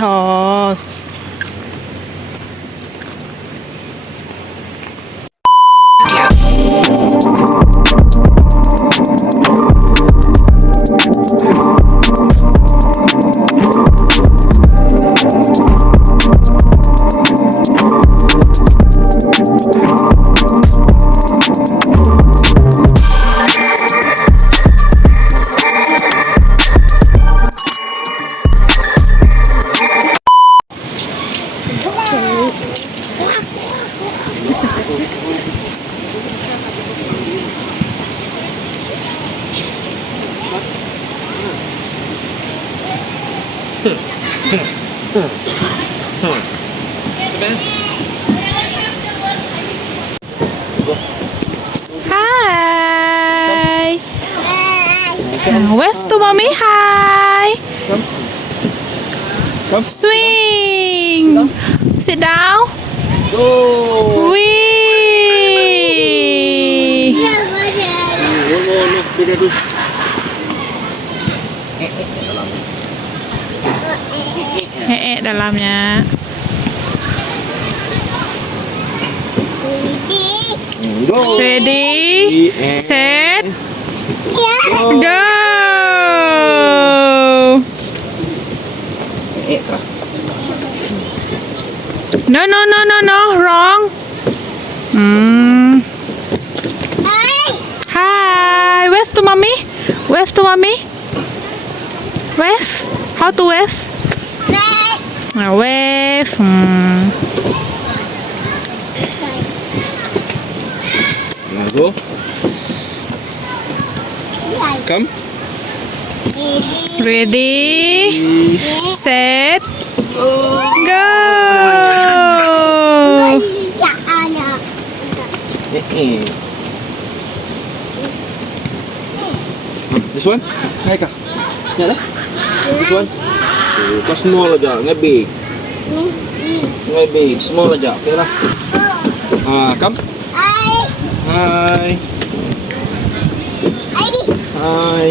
horse. Hi. Wave to mommy. Hi. Come. Swing. Sit down. Go. Wee. Dalamnya. Go. Ready, set, go. No, wrong. Hi, wave to mommy. Wave to mommy. Wave. How to wave? Wave. Go. Come. Ready, set, go. This one? Hai kah? Ya dah. This one? Kau small aja, nggak big. Nggak big, small aja. Okay lah. Come. Hi. Hi. Hi.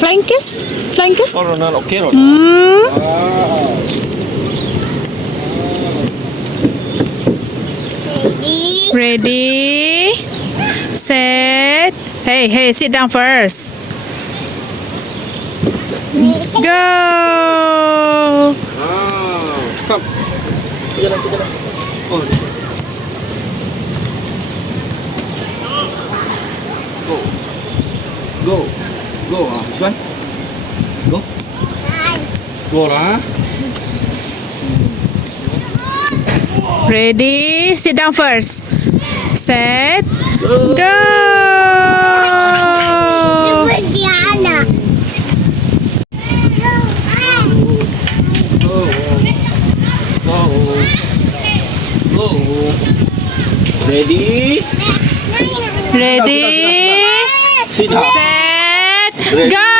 Flying kiss? Flying kiss? Oh Ronald, okay Ronald. Ready, set. Hey, sit down first. Go. Come. Jalan. Oh. Go. This one. Go lah. Ready, sit down first. Set, go. Go. Ready. Sit down. Set, Ready. go.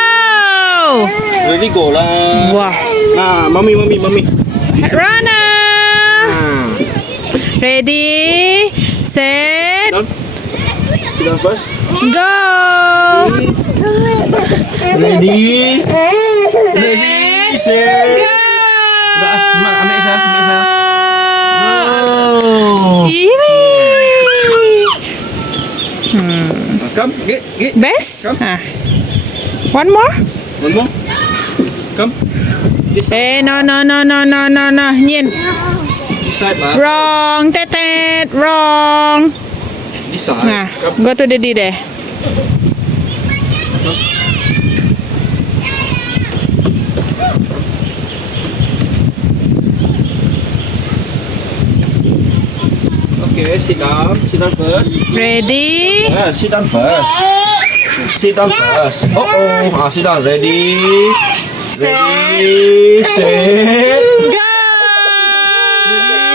Ready go lah. Wah. Mami. Ronald. Ready, set, Sit down first. go. Ready. Set. Go. Ambil saya. Come. Get. Best. Come. One more. Come. No. Nhìn. This side lah. Wrong. Tetet. Wrong. This side. Nah, Come. go to daddy deh. Okay, sit down first. Ready, Sit down first. Sit down. Ready, set, go.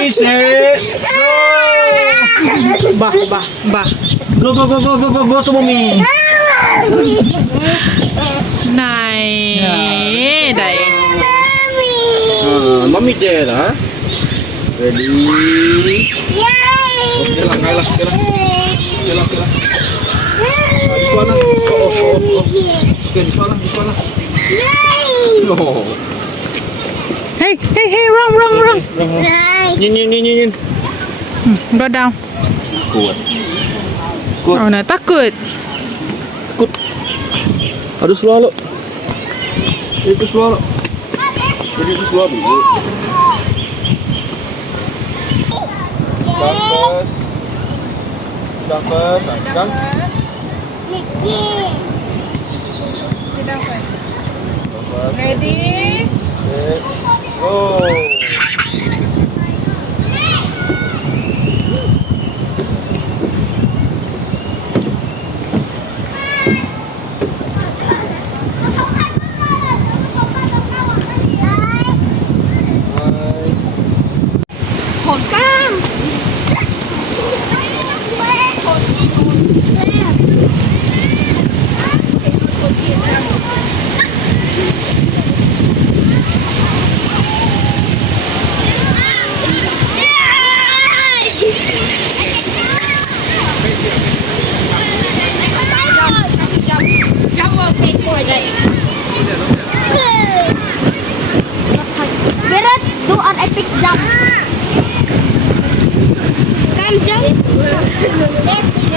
set, Bah. go to mommy. Này, đây. Mommy there, huh? Ready? Okay lah, okay lah, okay lah. Okay lah, okay lah. This one lah. Oh. Okay, this one lah. No. Hey, wrong. Nyin. Go down. Kuat. Oh, no, takut. Ada swallow. Itu swallow. Jadi itu swallow. Sedang first. Sit down first. Ready? Go. Berat, do an epic jump. Come jump. Let's see.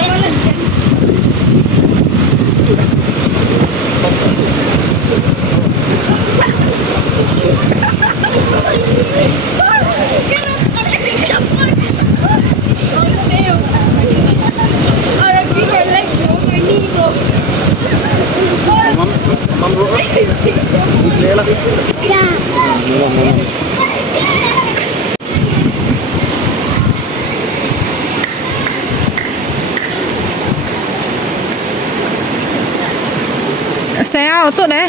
Mam bro. Boleh lah. Ya. Memang. Stay out, tốt đấy.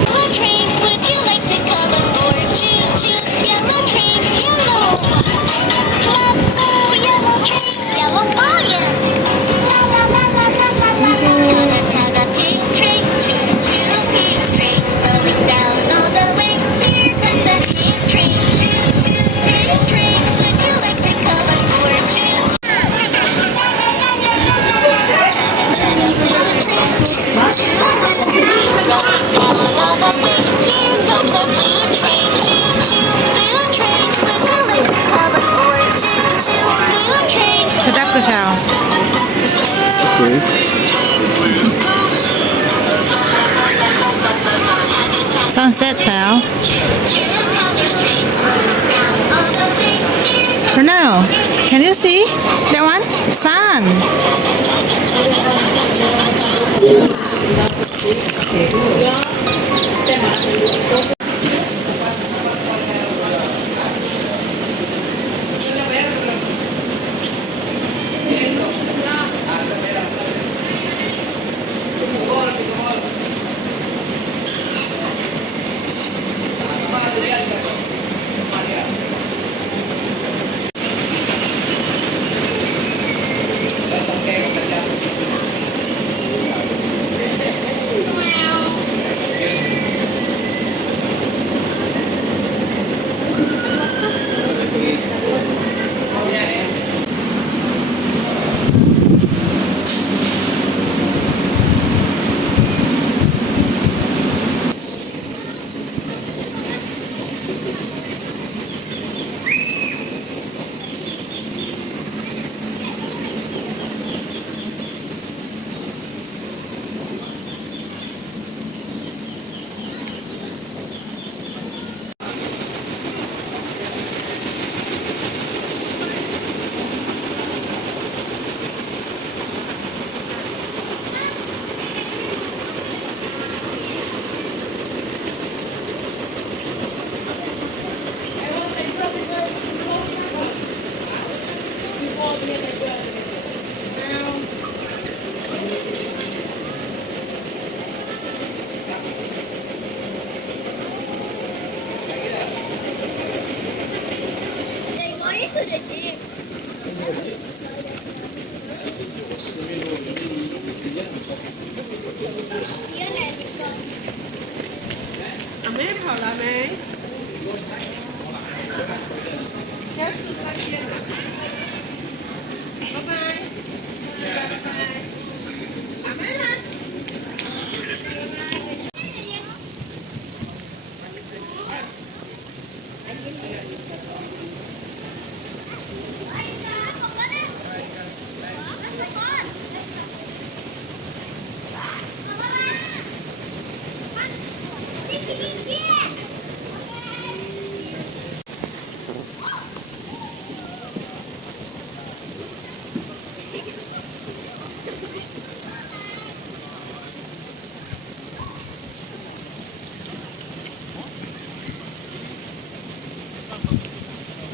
Yellow train, would you like to come aboard? Choo-choo, yellow train, yellow. Let's go, yellow train, yellow wagon. La la la la la la la la. Chugga, pink train, choo-choo, pink train, rolling down all the way. Here comes the pink train, choo-choo, pink train. Would you like to come aboard? Choo-choo. Sedap ke kau? Okay. Sunset tau. Ronald, can you see that one? Sun.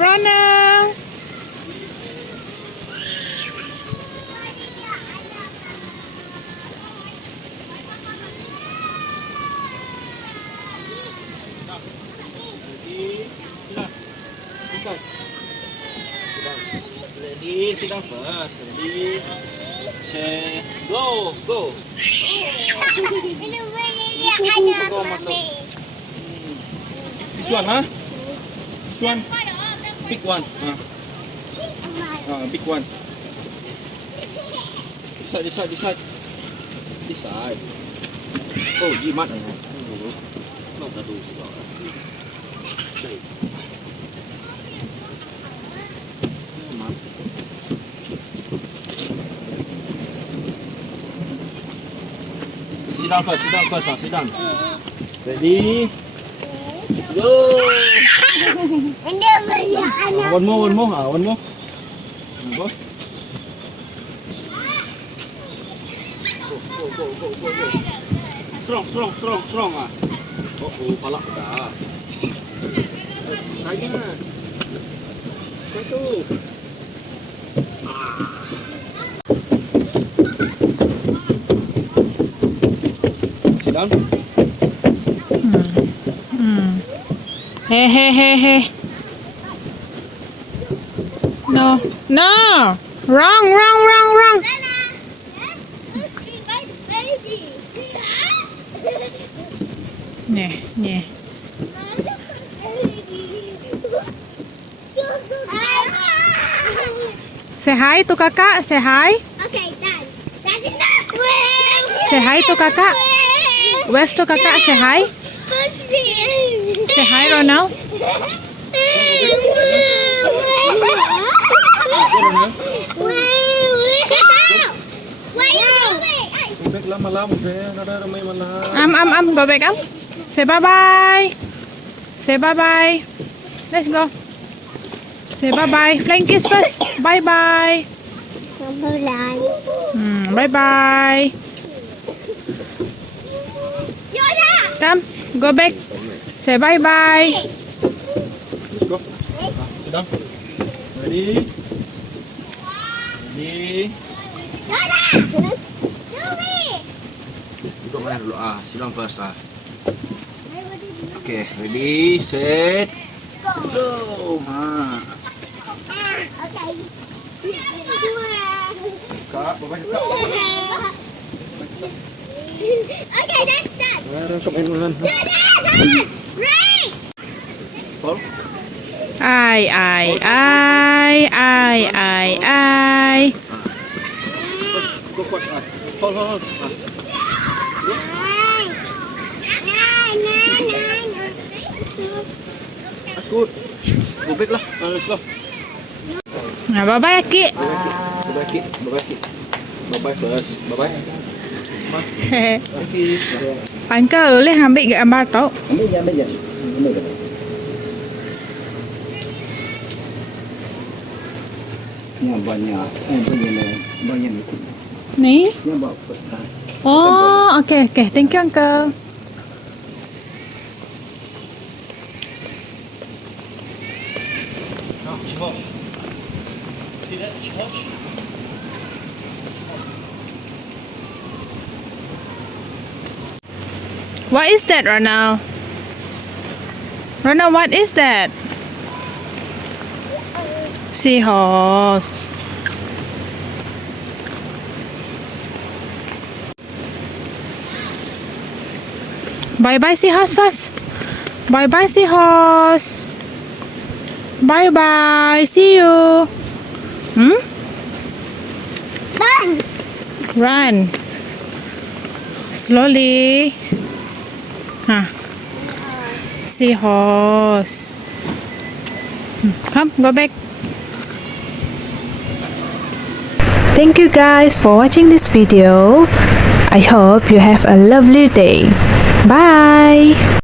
Ronald. Ready, sit down first. Ready, set, go, go. This one, huh? This one, big one. Big one. This side, this side, this side. Oh, di mat rồi. Nó đã đủ rồi. Sit down first, sit down. Ready? Go! One more. Go. Strong. Oh, palak dah. Lagi na. Satu. Sit down. Hey. No. Wrong. Nè. Say hi to kakak. Say hi. Okay, done. That's enough. Say hi to kakak. Wave to kakak. Say hi. Say hi, Ronald. Go back up. Say bye-bye. Let's go. Say bye-bye. Flying kiss first. Bye-bye. Bye-bye. Come, go back. Say bye-bye. Let's go. Sit down. Ready? Duduk mana dulu sit down first Okay, ready, set, go. Kak, bapak cakap. Okay, that's done. Kau main ulan. Paul? Ai. Go kuat. Hold. Good. Go back lah. Let's go. Bye-bye, Aki. Bye first. Bye. Uncle boleh ambil gambar tau. Ambil je. Yang banyak. Ni? Yang bawa pesan. Oh, okay. Thank you, Uncle. What is that, Ronald? What is that? Seahorse. Bye-bye, seahorse first. Bye-bye, seahorse. Bye-bye. See you. Run. Slowly. Seahorse. Come, go back. Thank you guys for watching this video. I hope you have a lovely day. Bye.